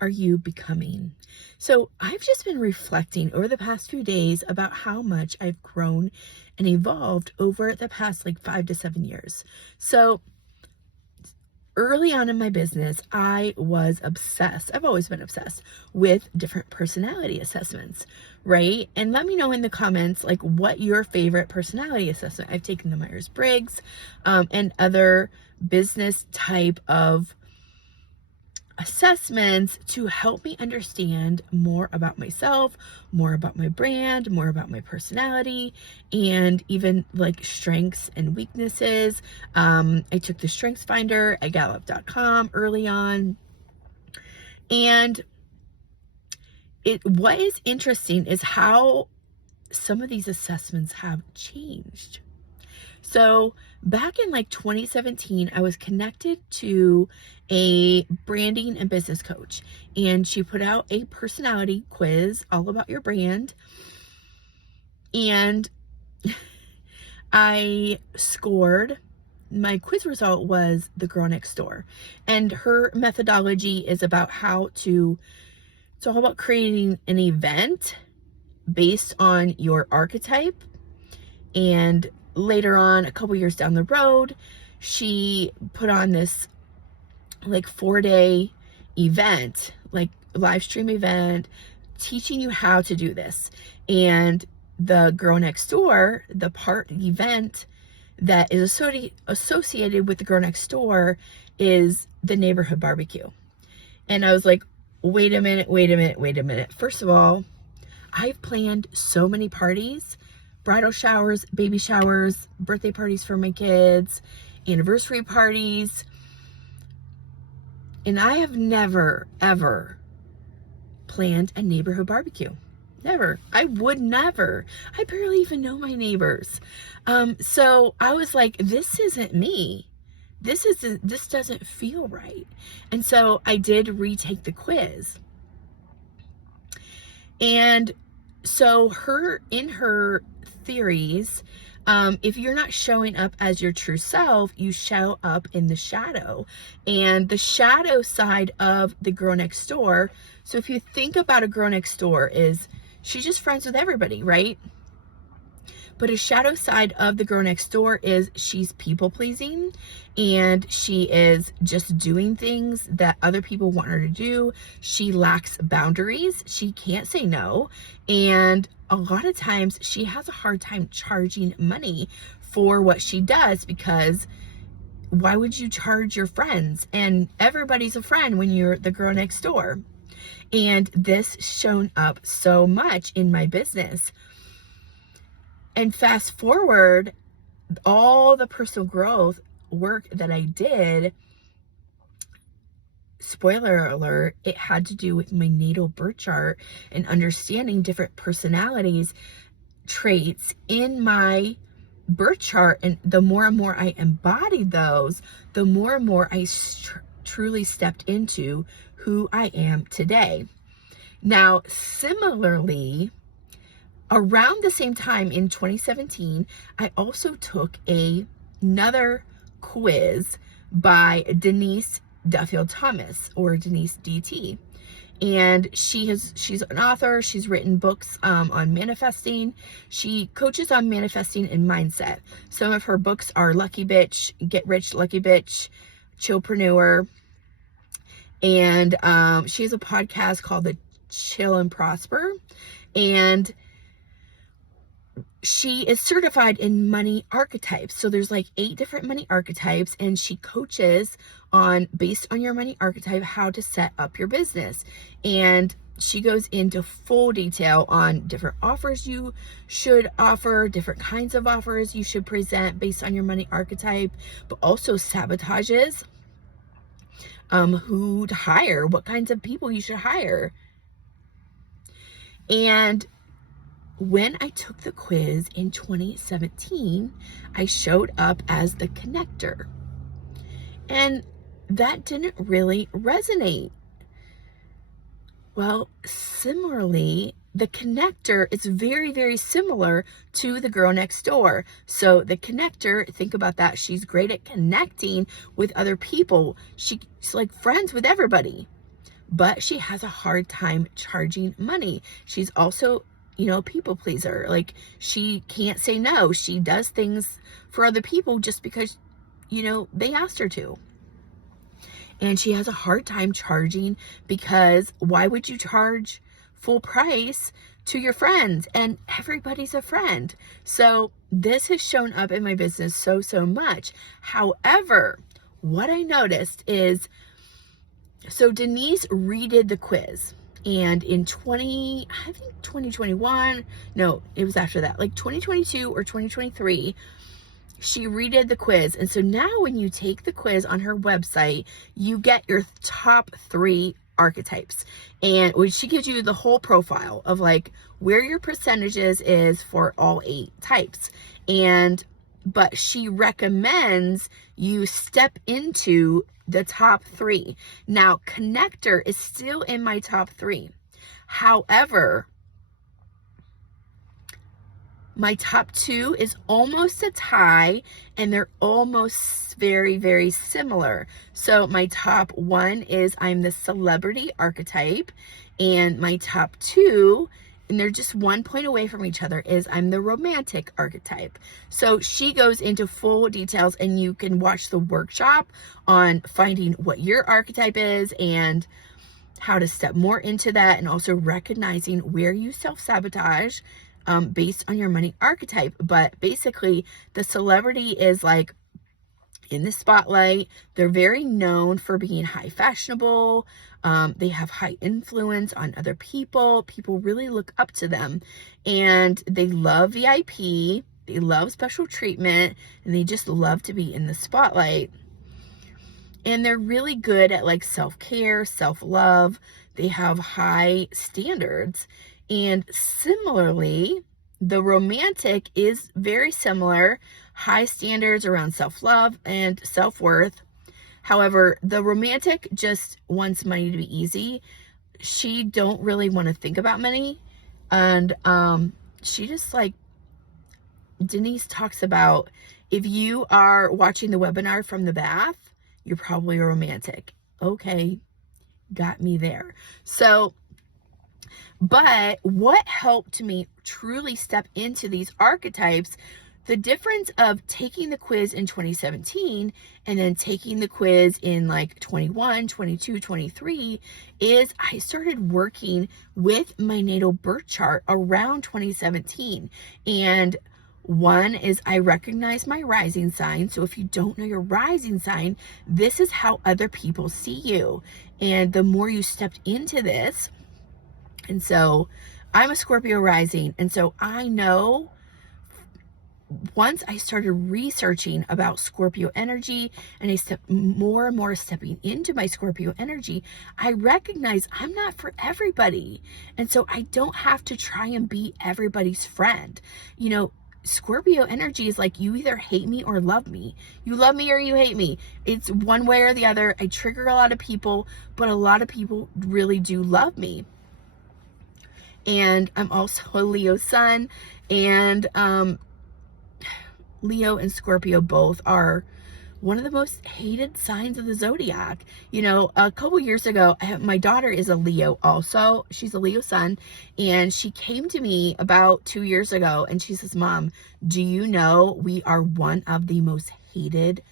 are you becoming? So I've just been reflecting over the past few days about how much I've grown and evolved over the past like 5 to 7 years. So early on in my business, I was obsessed. I've always been obsessed with different personality assessments, right? And let me know in the comments, like, what your favorite personality assessment. I've taken the Myers-Briggs and other business type of assessments to help me understand more about myself, more about my brand, more about my personality, and even like strengths and weaknesses. I took the Strengths Finder at Gallup.com early on. And what is interesting is how some of these assessments have changed. So back in like 2017, I was connected to a branding and business coach, and she put out a personality quiz all about your brand. And I scored, my quiz result was the girl next door. And her methodology is about it's all about creating an event based on your archetype. And later on, a couple years down the road, she put on this like 4-day event, like live stream event, teaching you how to do this. And the girl next door, the event that is associated with the girl next door is the neighborhood barbecue. And I was like, wait a minute. First of all, I've planned so many parties, bridal showers, baby showers, birthday parties for my kids, anniversary parties. And I have never, ever planned a neighborhood barbecue. Never. I would never. I barely even know my neighbors. So I was like, this isn't me. This doesn't feel right. And so I did retake the quiz. And so in her theories, if you're not showing up as your true self, you show up in the shadow. And the shadow side of the girl next door, so if you think about a girl next door, is she's just friends with everybody, right? But a shadow side of the girl next door is she's people pleasing, and she is just doing things that other people want her to do. She lacks boundaries. She can't say no. And a lot of times she has a hard time charging money for what she does, because why would you charge your friends? And everybody's a friend when you're the girl next door. And this shown up so much in my business. And fast forward, all the personal growth work that I did, spoiler alert, it had to do with my natal birth chart and understanding different personalities, traits in my birth chart. And the more and more I embodied those, the more and more I truly stepped into who I am today. Now, similarly, around the same time in 2017, I also took another quiz by Denise Duffield Thomas, or Denise DT. And she's an author. She's written books on manifesting. She coaches on manifesting and mindset. Some of her books are Lucky Bitch, Get Rich Lucky Bitch, Chillpreneur. And she has a podcast called the Chill and Prosper. And she is certified in money archetypes. So there's like 8 different money archetypes, and she coaches based on your money archetype, how to set up your business. And she goes into full detail on different offers you should offer, different kinds of offers you should present based on your money archetype, but also sabotages, who to hire, what kinds of people you should hire. And when I took the quiz in 2017, I showed up as the connector. And that didn't really resonate. Well, similarly, the connector is very, very similar to the girl next door. So the connector, think about that. She's great at connecting with other people. She's like friends with everybody. but she has a hard time charging money. She's also, people pleaser. Like, she can't say no. She does things for other people just because, they asked her to. And she has a hard time charging, because why would you charge full price to your friends? And everybody's a friend. So this has shown up in my business so much. However, what I noticed is, so Denise redid the quiz, and in 2021, no, it was after that, like 2022 or 2023, she redid the quiz. And so now when you take the quiz on her website, you get your top 3 archetypes. And she gives you the whole profile of like where your percentages is for all 8 types. But she recommends you step into the top 3. Now, connector is still in my top 3. However, my top 2 is almost a tie, and they're almost very similar. So my top 1 is I'm the celebrity archetype, and my top 2, and they're just 1 point away from each other, is I'm the romantic archetype. So she goes into full details, and you can watch the workshop on finding what your archetype is and how to step more into that, and also recognizing where you self-sabotage based on your money archetype. But basically, the celebrity is like in the spotlight. They're very known for being high fashionable. They have high influence on other people. People really look up to them, and they love VIP. They love special treatment, and they just love to be in the spotlight. And they're really good at like self-care, self-love. They have high standards. And similarly, the romantic is very similar, high standards around self-love and self-worth. However, the romantic just wants money to be easy. She don't really want to think about money. And she just, like, Denise talks about, if you are watching the webinar from the bath, you're probably a romantic. Okay, got me there. So, but what helped me truly step into these archetypes, the difference of taking the quiz in 2017 and then taking the quiz in like 21, 22, 23, is I started working with my natal birth chart around 2017. And one is I recognize my rising sign. So if you don't know your rising sign, this is how other people see you. And the more you stepped into this, and so I'm a Scorpio rising. And so I know, once I started researching about Scorpio energy and I stepped more and more stepping into my Scorpio energy, I recognize I'm not for everybody. And so I don't have to try and be everybody's friend. Scorpio energy is like, you either hate me or love me. You love me or you hate me. It's one way or the other. I trigger a lot of people, but a lot of people really do love me. And I'm also a Leo sun, and Leo and Scorpio both are one of the most hated signs of the zodiac. A couple years ago, my daughter is a Leo also. She's a Leo sun, and she came to me about 2 years ago, and she says, Mom, do you know we are one of the most hated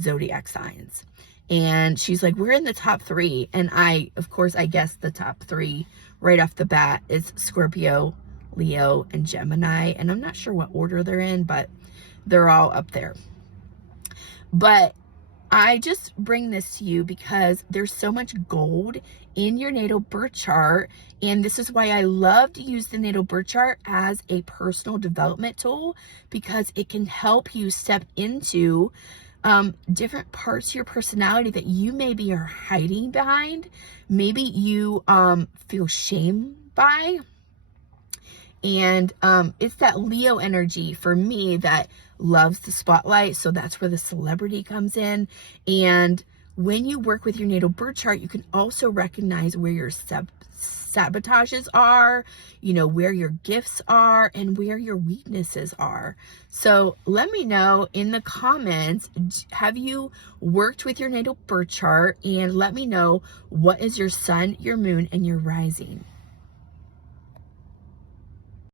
zodiac signs? And she's like, we're in the top 3. And of course, I guessed the top 3 right off the bat is Scorpio, Leo, and Gemini. And I'm not sure what order they're in, but they're all up there. But I just bring this to you because there's so much gold in your natal birth chart. And this is why I love to use the natal birth chart as a personal development tool, because it can help you step into different parts of your personality that you maybe are hiding behind. Maybe you feel shame by. And it's that Leo energy for me that loves the spotlight. So that's where the celebrity comes in. And when you work with your natal birth chart, you can also recognize where your sabotages are, where your gifts are, and where your weaknesses are. So let me know in the comments, have you worked with your natal birth chart? And let me know, what is your sun, your moon, and your rising?